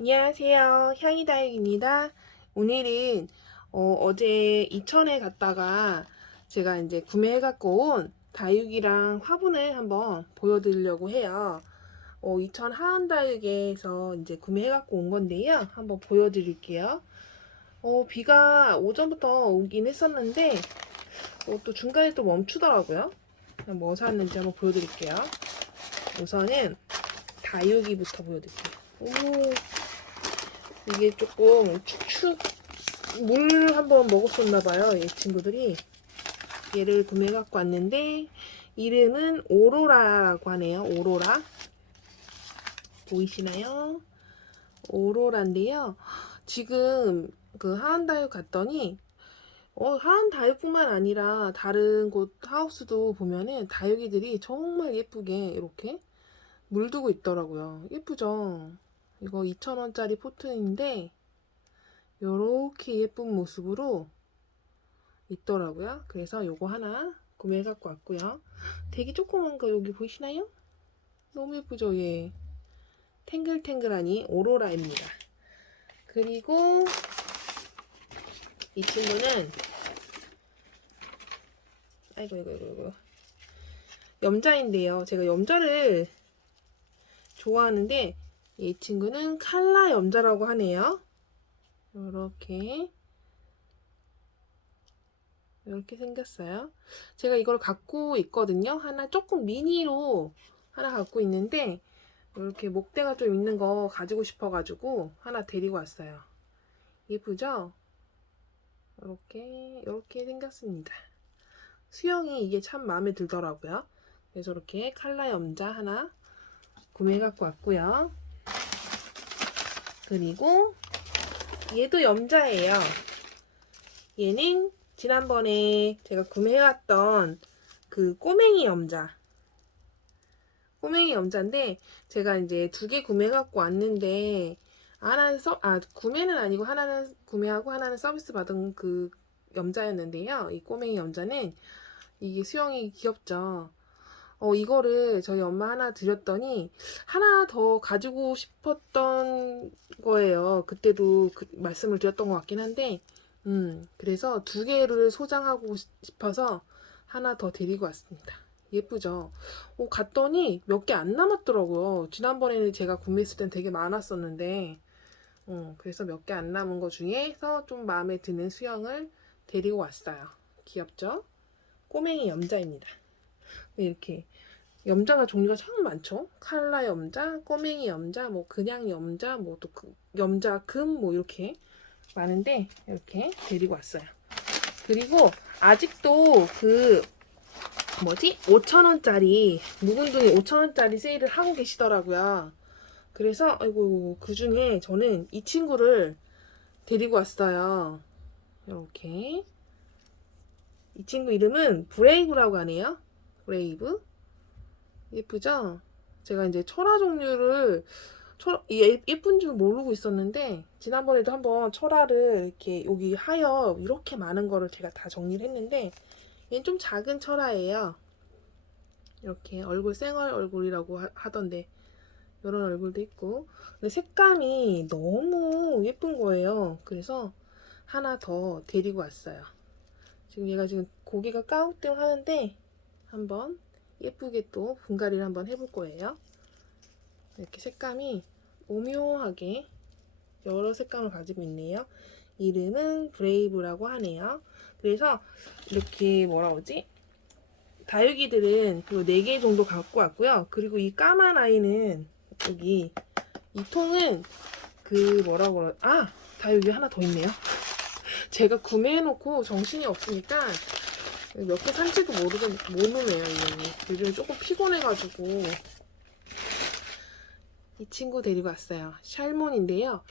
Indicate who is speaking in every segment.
Speaker 1: 안녕하세요. 향이다육입니다. 오늘은 어, 제 이천에 갔다가 제가 이제 구매해갖고 온 다육이랑 화분을 한번 보여드리려고 해요. 어, 이천 하안다육에서 이제 구매해갖고 온 건데요. 한번 보여드릴게요. 어, 비가 오전부터 오긴 했었는데 어, 또 중간에 또 멈추더라고요. 뭐 샀는지 한번 보여드릴게요. 우선은 다육이부터 보여드릴게요. 오, 이게 조금 축축 물 한번 먹었었나 봐요. 이 친구들이 얘를 구매 갖고 왔는데 이름은 오로라라고 하네요. 오로라 보이시나요? 오로라인데요. 지금 그 하안다육 갔더니 어, 하안다육뿐만 아니라 다른 곳 하우스도 보면은 다육이들이 정말 예쁘게 이렇게 물두고 있더라고요. 예쁘죠? 이거 2,000원짜리 포트인데 요렇게 예쁜 모습으로 있더라고요. 그래서 요거 하나 구매해 갖고 왔고요. 되게 조그만 거 여기 보이시나요? 너무 예쁘죠? 얘. 탱글탱글하니 오로라입니다. 그리고 이 친구는 아이고 이거 이거 이거 염자인데요. 제가 염자를 좋아하는데 이 친구는 칼라 염자라고 하네요. 이렇게 이렇게 생겼어요. 제가 이걸 갖고 있거든요. 하나 조금 미니로 하나 갖고 있는데 이렇게 목대가 좀 있는 거 가지고 싶어가지고 하나 데리고 왔어요. 예쁘죠? 이렇게 이렇게 생겼습니다. 수영이 이게 참 마음에 들더라고요. 그래서 이렇게 칼라 염자 하나 구매 갖고 왔고요. 그리고 얘도 염자예요. 얘는 지난번에 제가 구매해왔던 그 꼬맹이 염자. 꼬맹이 염자인데 제가 이제 두 개 구매 갖고 왔는데 하나는 서, 아 구매는 아니고 하나는 구매하고 하나는 서비스 받은 그 염자였는데요. 이 꼬맹이 염자는 이게 수영이 귀엽죠. 어, 이거를 저희 엄마 하나 드렸더니 하나 더 가지고 싶었던 거예요. 그때도 그 말씀을 드렸던 것 같긴 한데, 음, 그래서 두 개를 소장하고 싶어서 하나 더 데리고 왔습니다. 예쁘죠? 어, 갔더니 몇 개 안 남았더라고요. 지난번에는 제가 구매했을 땐 되게 많았었는데, 어, 그래서 몇 개 안 남은 거 중에서 좀 마음에 드는 수영을 데리고 왔어요. 귀엽죠? 꼬맹이 염자입니다. 이렇게 염자가 종류가 참 많죠. 칼라 염자, 꼬맹이 염자, 뭐 그냥 염자, 뭐또그 염자 금 뭐 이렇게 많은데 이렇게 데리고 왔어요. 그리고 아직도 그 뭐지? 5,000원짜리 묵은둥이 5,000원짜리 세일을 하고 계시더라고요. 그래서 아이고 그 중에 저는 이 친구를 데리고 왔어요. 이렇게 이 친구 이름은 브레이브라고 하네요. 브레이브. 예쁘죠? 제가 이제 철화 종류를 철, 예, 예쁜 줄 모르고 있었는데 지난번에도 한번 철화를 이렇게 여기 하여 이렇게 많은 거를 제가 다 정리를 했는데 얘는 좀 작은 철화예요. 이렇게 얼굴 쌩얼 얼굴이라고 하, 하던데 이런 얼굴도 있고 근데 색감이 너무 예쁜 거예요. 그래서 하나 더 데리고 왔어요. 지금 얘가 지금 고개가 까우뚱 하는데 한번 예쁘게 또 분갈이를 한번 해볼 거예요. 이렇게 색감이 오묘하게 여러 색감을 가지고 있네요. 이름은 브레이브라고 하네요. 그래서 이렇게 뭐라 그러지? 다육이들은 그 4개 정도 갖고 왔고요. 그리고 이 까만 아이는 여기 이 통은 그 뭐라고 그러 아! 다육이 하나 더 있네요. 제가 구매해놓고 정신이 없으니까 몇 개 산지도 모르고 모르네요 이놈이. 요즘 조금 피곤해가지고. 이 친구 데리고 왔어요. 샬몬인데요.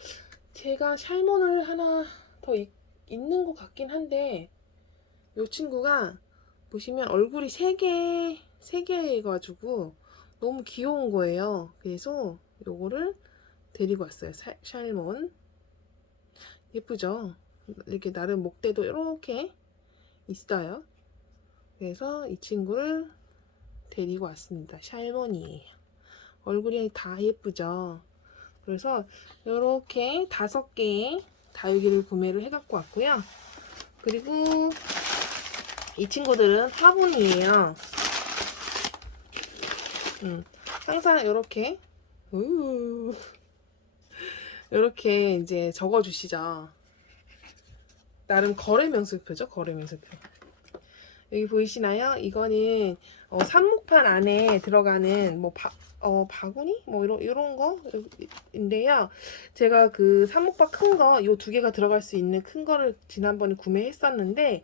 Speaker 1: 제가 샬몬을 하나 더 있, 있는 것 같긴 한데 이 친구가 보시면 얼굴이 세개 세 개여가지고 너무 귀여운 거예요. 그래서 요거를 데리고 왔어요 사, 샬몬. 예쁘죠? 이렇게 나름 목대도 이렇게 있어요 그래서 이 친구를 데리고 왔습니다. 샬몬이에요. 얼굴이 다 예쁘죠? 그래서 이렇게 다섯 개의 다육이를 구매를 해갖고 왔고요. 그리고 이 친구들은 화분이에요. 음, 항상 이렇게 이렇게 이제 적어주시죠. 나름 거래 명세표죠, 거래 명세표. 여기 보이시나요? 이거는 어, 삽목판 안에 들어가는 뭐 바, 어, 바구니? 뭐 이런 이런 거 인데요. 제가 그 삽목바 큰 거, 요 두 개가 들어갈 수 있는 큰 거를 지난번에 구매했었는데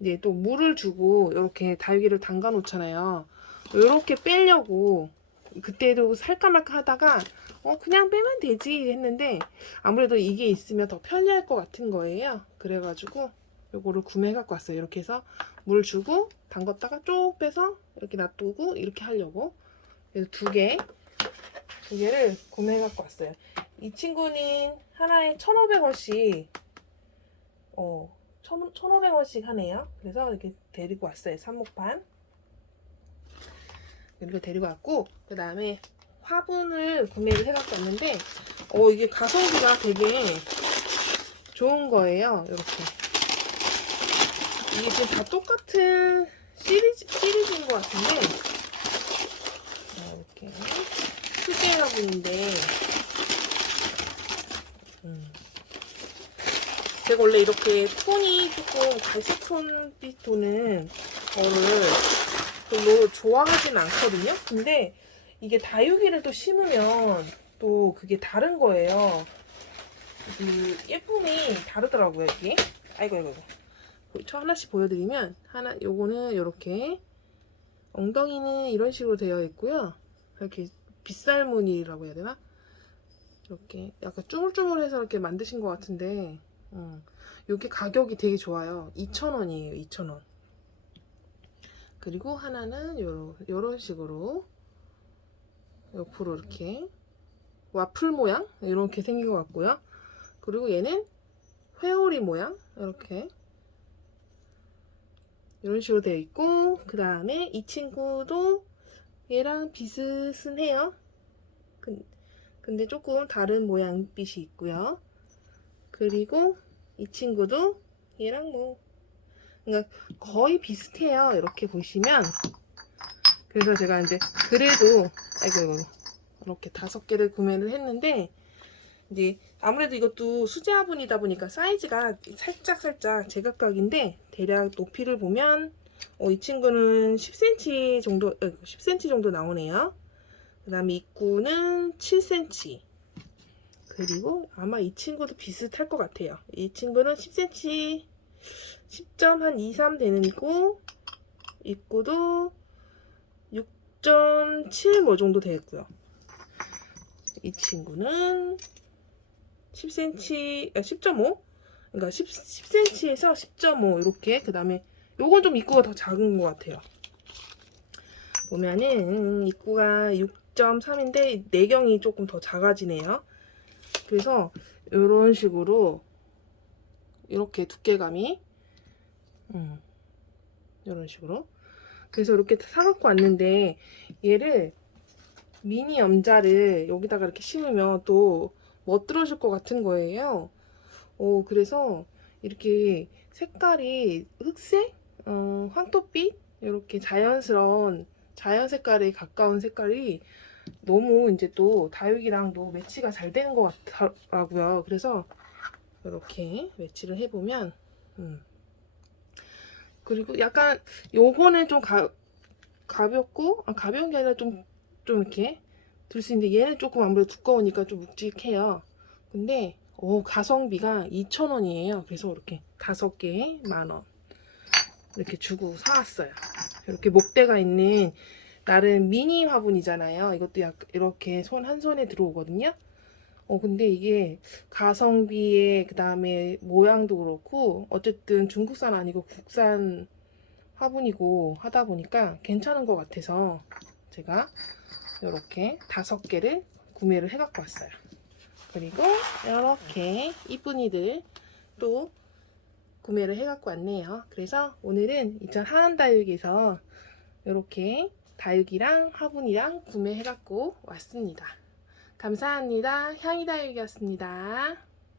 Speaker 1: 이제 또 물을 주고 이렇게 다육이를 담가 놓잖아요. 이렇게 빼려고 그때도 살까 말까 하다가 어 그냥 빼면 되지 했는데 아무래도 이게 있으면 더 편리할 것 같은 거예요. 그래가지고 요거를 구매해 갖고 왔어요. 이렇게 해서 물 주고 담갔다가 쭉 빼서 이렇게 놔두고 이렇게 하려고 그래서 두 개, 두 개를 구매해 갖고 왔어요. 이 친구는 하나에 1,500원씩 어 1,500원씩 하네요. 그래서 이렇게 데리고 왔어요. 삽목판. 이렇게 데리고 왔고 그 다음에 화분을 구매를 해갖고 왔는데 어 이게 가성비가 되게 좋은 거예요. 이렇게 이게 지금 다 똑같은 시리즈 시리즈인 것 같은데 자, 이렇게 수제 화 분인데 음. 제가 원래 이렇게 톤이 조금 갈색 톤빛 도는 거를 별로 좋아하진 않거든요. 근데 이게 다육이를 또 심으면 또 그게 다른 거예요. 그 예쁨이 다르더라고요, 이게. 아이고, 아이고, 아이고. 저 하나씩 보여드리면, 하나, 요거는 이렇게, 엉덩이는 이런 식으로 되어 있고요. 이렇게 빗살 무늬라고 해야 되나? 이렇게 약간 쭈물쭈물해서 이렇게 만드신 것 같은데, 음, 요게 가격이 되게 좋아요. 2,000원이에요, 2,000원. 그리고 하나는 요런, 요런 식으로 옆으로 이렇게 와플 모양 이렇게 생긴 것 같고요. 그리고 얘는 회오리 모양 이렇게 이런 식으로 되어 있고 그 다음에 이 친구도 얘랑 비슷해요. 근- 근데 조금 다른 모양빛이 있고요. 그리고 이 친구도 얘랑 뭐 그러니까 거의 비슷해요. 이렇게 보시면 그래서 제가 이제 그래도 아이고 아이고 이렇게 다섯 개를 구매를 했는데 이제 아무래도 이것도 수제 화분이다 보니까 사이즈가 살짝 살짝 제각각인데 대략 높이를 보면 어, 이 친구는 10cm 정도 어, 10cm 정도 나오네요. 그 다음에 입구는 7cm. 그리고 아마 이 친구도 비슷할 것 같아요. 이 친구는 10cm 10.23 되는 거 입구도 6.7 뭐 정도 되겠고요. 이 친구는 10cm, 아, 10.5? 그러니까 10, 10cm에서 10.5 이렇게 그 다음에 요건 좀 입구가 더 작은 것 같아요. 보면은 입구가 6.3인데 내경이 조금 더 작아지네요. 그래서 이런 식으로 이렇게 두께감이 음, 이런 식으로 그래서 이렇게 사갖고 왔는데 얘를 미니 염자를 여기다가 이렇게 심으면 또 멋들어질 것 같은 거예요. 오, 그래서 이렇게 색깔이 흑색, 어, 황토빛 이렇게 자연스러운 자연 색깔에 가까운 색깔이 너무 이제 또 다육이랑도 매치가 잘 되는 것 같더라고요. 그래서 이렇게 매치를 해보면 음. 그리고 약간 요거는 좀 가, 가볍고 아, 가벼운 게 아니라 좀, 좀 이렇게 들 수 있는데 얘는 조금 아무래도 두꺼우니까 좀 묵직해요. 근데 오, 가성비가 2,000원이에요. 그래서 이렇게 다섯 개에 만 원. 이렇게 주고 사왔어요. 이렇게 목대가 있는 나름 미니 화분이잖아요. 이것도 약 이렇게 손 한 손에 들어오거든요. 어 근데 이게 가성비에 그 다음에 모양도 그렇고 어쨌든 중국산 아니고 국산 화분이고 하다 보니까 괜찮은 것 같아서 제가 이렇게 다섯 개를 구매를 해갖고 왔어요. 그리고 이렇게 이쁜이들 또 구매를 해갖고 왔네요. 그래서 오늘은 이천 하안다육에서 이렇게 다육이랑 화분이랑 구매해갖고 왔습니다. 감사합니다. 향이다육이었습니다.